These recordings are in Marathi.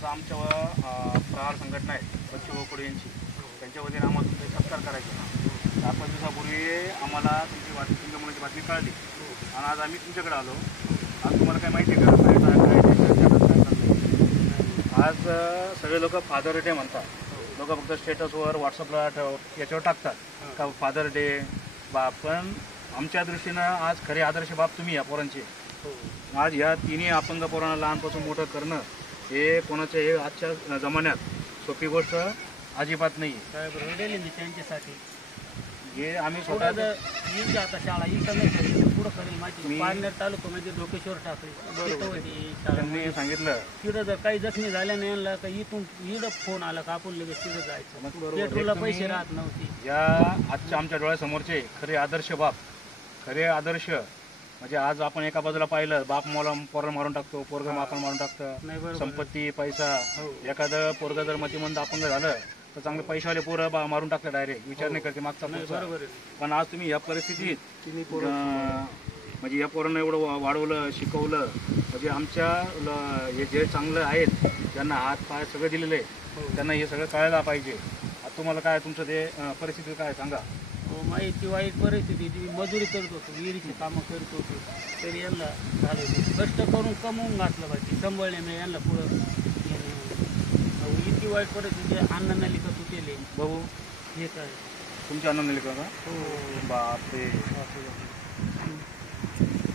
आज आमच्या प्रहार संघटना आहे बच्चू बोकडे यांची, त्यांच्या वतीने आम्हाला तुमचे सत्कार करायचे. 4-5 दिवसापूर्वी आम्हाला तुमच्या मुलाची बातमी कळली आणि आज आम्ही तुमच्याकडे आलो. आज तुम्हाला काय माहिती आहे का आज सगळे लोक फादर डे म्हणतात. लोक फक्त स्टेटसवर व्हॉट्सअपला याच्यावर टाकतात का फादर डे बाप, पण आमच्या दृष्टीनं आज खरे आदर्श बाप तुम्ही या पोरांचे. आज ह्या तिन्ही अपंग पोरांना लहानपासून मोठं करणं हे कोणाचं हे आजच्या जमान्यात सोपी गोष्ट अजिबात नाही. त्यांच्यासाठी हे आम्ही स्वतः आता शाळा इथं नाही पुढं करेल माहिती पारनेर तालुक्यामध्ये डोकेश्वर टाकले त्यांनी सांगितलं तिथं जर काही जखमी झाल्या नाही का इथून इथं फोन आला का आपण लगेच तिथं जायचं, पेट्रोलला पैसे राहत नव्हते. या आजच्या आमच्या डोळ्यासमोरचे खरे आदर्श बाप, खरे आदर्श म्हणजे आज आपण एका बाजूला पाहिलं बाप मला पोरं मारून टाकतो, पोरग आपण मारून टाकतं, संपत्ती पैसा. एखादं पोरग जर मतिमंद अपंग झालं तर चांगले पैशावाले पोरं मारून टाकलं डायरेक्ट, विचार नाही करते मागचा. पण आज तुम्ही या परिस्थितीत म्हणजे या पोरांना एवढं वाढवलं शिकवलं, म्हणजे आमच्या हे जे चांगलं आहेत ज्यांना हात पाय सगळं दिलेलं आहे त्यांना हे सगळं कळायला पाहिजे. आता तुम्हाला काय तुमचं ते परिस्थिती काय सांगा. माहिती वाईट परिस्थिती, मजुरी करत होतो, विहिरीची कामं करत होतो, तरी यांना झालं कष्ट करून कमवून घातलं पाहिजे, सांभाळणे नाही यांना पुढं. इतकी वाईट परिस्थिती अन्न नलिका तुटेले भाऊ, हे काय तुमची अन्न नलिका का? हो बापरे,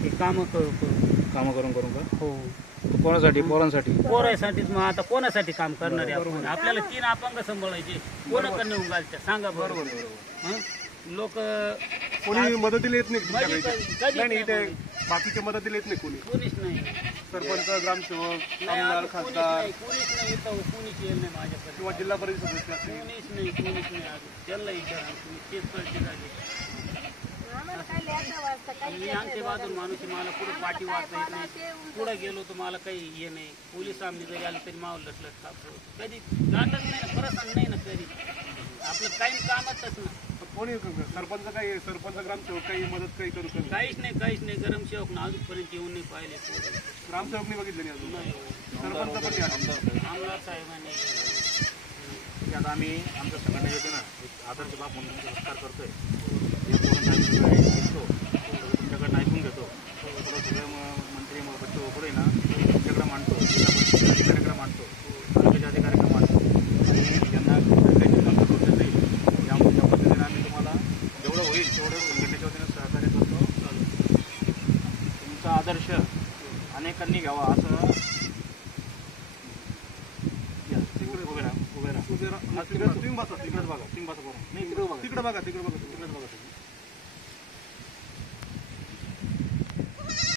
हे कामं करून करून का? हो. कोणासाठी? पोरांसाठीच. मग आता कोणासाठी काम करणार आहे आपण? आपल्याला 3 अपंग सांभाळायचे, कोणाकडे नेऊन घालच्या सांगा बरोबर. लोक कोणी मदतीला येत नाही, बाकीच्या मदतीला येत नाही कोणीच नाही. सरपंच, ग्रामसेवक, आमदार, खासदार कोणीच नाही येतं, कोणीच येईल नाही माझ्याकडे किंवा जिल्हा परिषद सदस्य कोणीच नाही. त्यांना विचारा तेच कळते झाले. आमच्या बाजून माणूस मला पुढे पाठी वाचता येत नाही, पुढे गेलो तर मला काही हे नाही. पोलीस आम्ही जरी आलं तरी मावलं लटलट कापतो, कधी गाठच नाही ना, प्रसंग नाही ना, कधी आपलं काही कामच ना. कोणी सरपंच काही ग्रामसेवक काही मदत काही करू काहीच नाही. ग्रामसेवक ना अजूनपर्यंत येऊन नाही पाहिले, ग्रामसेवकनी बघितलं नाही अजून, सरपंच पण आमदार साहेबांनी. आता आम्ही आमच्या संघटना येतो ना आदर्श बाप म्हणून नमस्कार करतोय. तुमच्याकडनं ऐकून घेतो, सगळे मंत्री बच्चू बोकडे ना तुमच्याकडे मांडतो, अधिकाऱ्याकडे मांडतो, तालुक्याच्या अधिकाऱ्याकडे मांडतो आणि ज्यांना या पद्धतीने आम्ही तुम्हाला जेवढं होईल तेवढं संघटनेच्या वतीने सहकार्य करतो. तुमचा आदर्श अनेकांनी घ्यावा असं. तिकडे बघा